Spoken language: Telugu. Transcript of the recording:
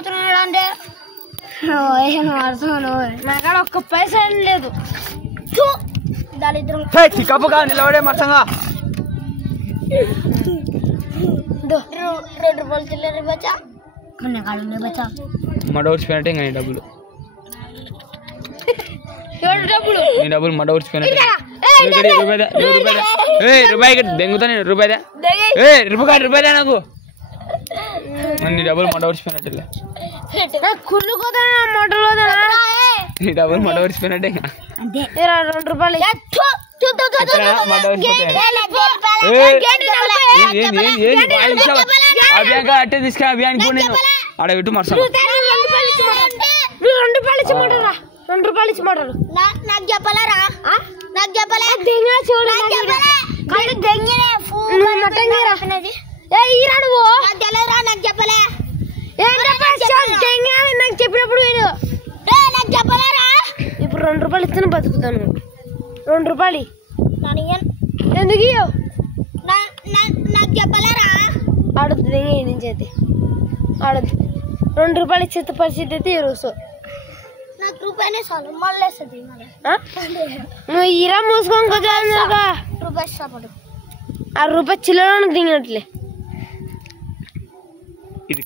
పోతున్నాడు అంటే నాకాడ ఒక్క పైసా లేదు దళిద్రం కప్పుగా నిలబడే మర్సంగా 2 రూపాయలు చిల్లర బచ్చా బచ్చా మడవడిచిపోయినట్టే ఇంకా నీ డబ్బులు నీ డబ్బులు మడవడిచిపోయినట్టే రూపాయి దెంగుతా నేను రూపాయిదా రూపాయి నాకు నీ డబ్బులు మడవడిచిపోయినట్టే నీ డబ్బులు మడవడిచిపోయినట్టే 2 రూపాయలు అభియాన్ అట్టే తీసుకురా అభియాన్ నేను ఆడ పెట్టు మర్స 2 రూపాయలు ఇచ్చిమంటారా 2 రూపాయలు ఇచ్చిమంటారు నాకు చెప్పలేరా నాకు చెప్పలే నాకు చెప్పలే నాకు చెప్పినప్పుడు నాకు చెప్పలేరా ఇప్పుడు 2 రూపాయలు ఇస్తే బతుకుతాను 2 రూపాయలు ఎందుకు నాకు చెప్పలేరా ఆడుతుంది నుంచి అయితే ఆడద్దు 2 రూపాయలు ఇచ్చే పరిస్థితి అయితే ఈరోజు నాకు రూపాయనే చాలు మళ్ళీ నువ్వు ఇరా మూసుకొని కొంచెం రూపాయి ఇష్టపడు ఆ రూపాయి చిల్లర దిగినట్లే ఇది